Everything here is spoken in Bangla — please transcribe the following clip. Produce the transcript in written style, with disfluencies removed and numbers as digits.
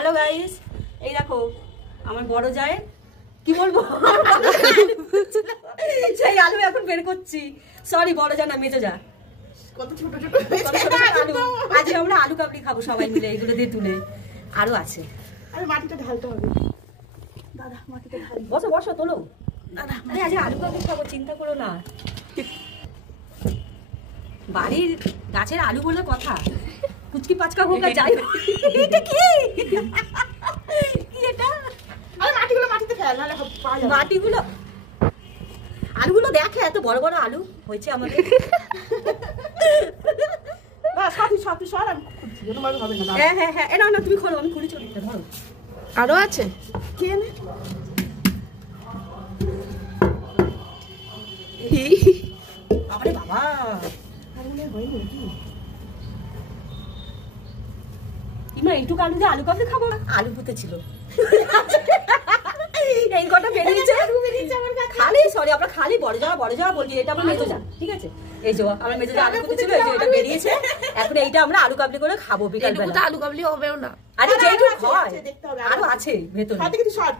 হ্যালো গাইস, এই দেখো আমার বড় যায় কি বলবো সেই আলু এখন বের করছি। সরি, বড় যা না, মেজো যা। কত ছোট ছোট আলু, আজকে আমরা আলু কাবলি খাবো সবাই মিলে, এগুলো দিয়ে তুলে। আরো আছে। আরে মাটিটা ঢালতে হবে দাদা, মাটিটা ঢাল। বসো বসো, তোলো দাদা। আরে আজকে আলু কাবলি খাবো, চিন্তা করো না। বাড়ির গাছের আলু বলে কথা, কুচকি পাচকা হোক আর যাই হোক। এটা কি এটা? আরে মাটিগুলো মাটিতে ফেল, নাহলে পাওয়া যাবে। মাটিগুলো, আলুগুলো দেখে এত বড় বড় আলু হয়েছে আমাদের। বাস সাথে সর, আমি খুঁজছি, তোমার হবে না। হ্যাঁ হ্যাঁ হ্যাঁ, না না তুমি খোলো, আমি খুলে চলি। ধরো, আরো আছে কে নে? আরে বাবা, আরে হয়নি নাকি? ইমা এইটুকু আলু দিয়ে আলু কাবলি খাবো? আলু পুঁতে ছিল, এই কটা বেরিয়েছে আমার কাছে। খালি সরি, আমরা খালি বড় যাওয়া বলছি। এটা আমরা মেজো যা, ঠিক আছে? এই যে আমরা মেজো যা আলু পুঁতে ছিল, এই যে এটা বেরিয়েছে। এখন এইটা আমরা আলু কাবলি করে খাবো বিকাল বেলা। আলু কাবলি হবেও না। আরে যেটুকু হয় দেখতে হবে, আরো আছে ভেতরে। হাতে কিছু শর্ট